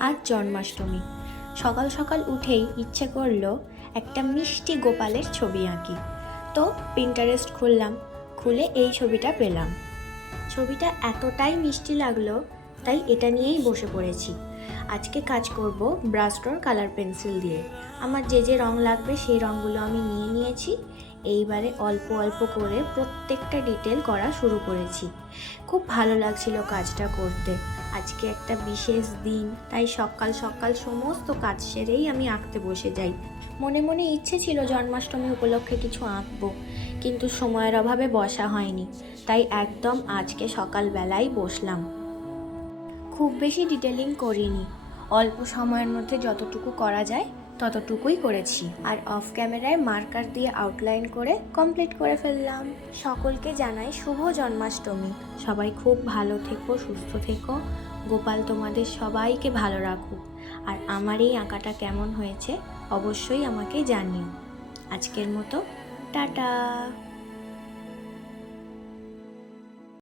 আজ জন্মাষ্টমী। সকাল সকাল উঠেই ইচ্ছে করলো একটা মিষ্টি গোপালের ছবি আঁকি। তো পিন্টারেস্ট খুললাম, খুলে এই ছবিটা পেলাম। ছবিটা এতটাই মিষ্টি লাগলো, তাই এটা নিয়েই বসে পড়েছি। আজকে কাজ করব ব্রাস্টর কালার পেন্সিল দিয়ে। আমার যে রং লাগবে সেই রঙগুলো আমি নিয়ে নিয়েছি। এইবারে অল্প অল্প করে প্রত্যেকটা ডিটেল করা শুরু করেছি। খুব ভালো লাগছিল কাজটা করতে। আজকে একটা বিশেষ দিন, তাই সকাল সকাল সমস্ত কাজ সেরেই আমি আঁকতে বসে যাই। মনে মনে ইচ্ছে ছিল জন্মাষ্টমী উপলক্ষে কিছু আঁকবো, কিন্তু সময়ের অভাবে বসা হয়নি। তাই একদম আজকে সকালবেলাই বসলাম। খুব বেশি ডিটেলিং করিনি, অল্প সময়ের মধ্যে যতটুকু করা যায় ততটুকুই করেছি। আর অফ ক্যামেরায় মার্কার দিয়ে আউটলাইন করে কমপ্লিট করে ফেললাম। সকলকে জানাই শুভ জন্মাষ্টমী। সবাই খুব ভালো থেকো, সুস্থ থেকো। গোপাল তোমাদের সবাইকে ভালো রাখুক। আর আমার এই আঁকাটা কেমন হয়েছে অবশ্যই আমাকে জানিও। আজকের মতো টাটা।